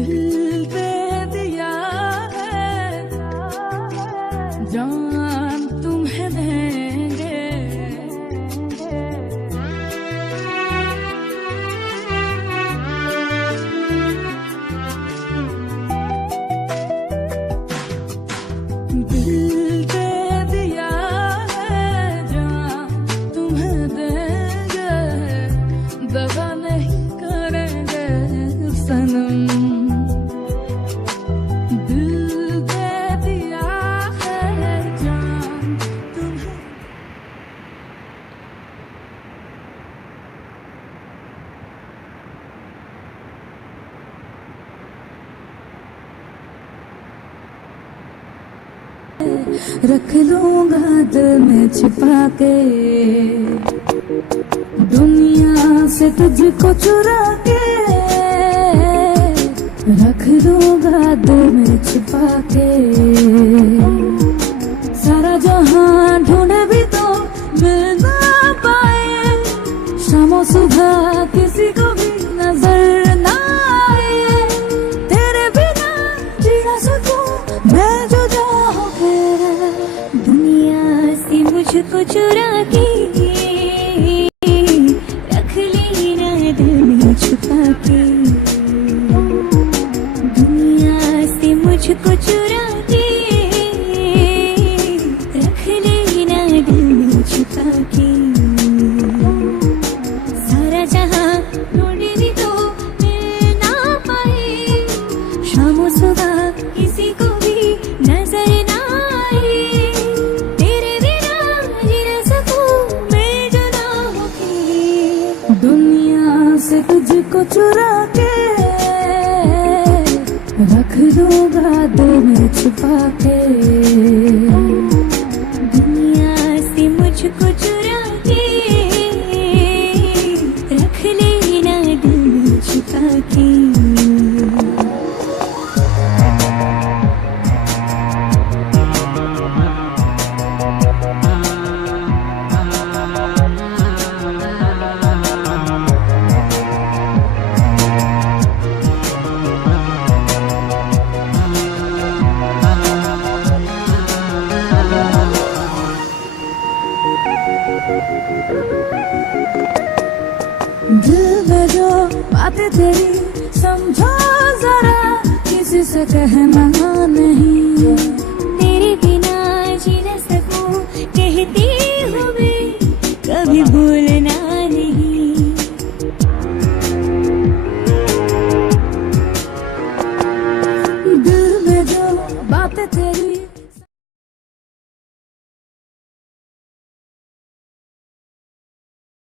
दिल दे दिया है जान तुम्हें देंगे। दिल दे दिया है जान तुम्हें देंगे, दगा नहीं करेंगे सनम। दिल दे दिया है जान तुम्हें। रख लूंगा दिल में छिपा के, दुनिया से तुझको चुरा के। रख लूंगा दिल में छिपा के, सारा जहां ढूंढे भी तो मिल ना पाए। शामों सुबह किसी को भी नजर ना आए, तेरे बिना जी ना सकूं मैं जुदा होकर। दुनिया से मुझको चुरा के रख लेना दिल में छुपा के। दुनिया से मुझको चुरा के रख लेना दिल में छुपा के। सारा जहां ढूंढे भी तो मिल ना पाए। शाम सुबह किसी को भी नजर ना आए, तेरे बिना जी ना सकूं मैं जुदा होके। दुनिया से तुझको चुरा के रख लूंगा दिल में छुपा के। दुनिया से मुझको चुरा के रख लेना दिल में छुपा के। दिल में जो बातें तेरी समझो जरा, किसी से कहना नहीं। तेरे बिना जी न सकूं कहती हूँ मैं, कभी भूलना नहीं। दिल में जो बातें तेरी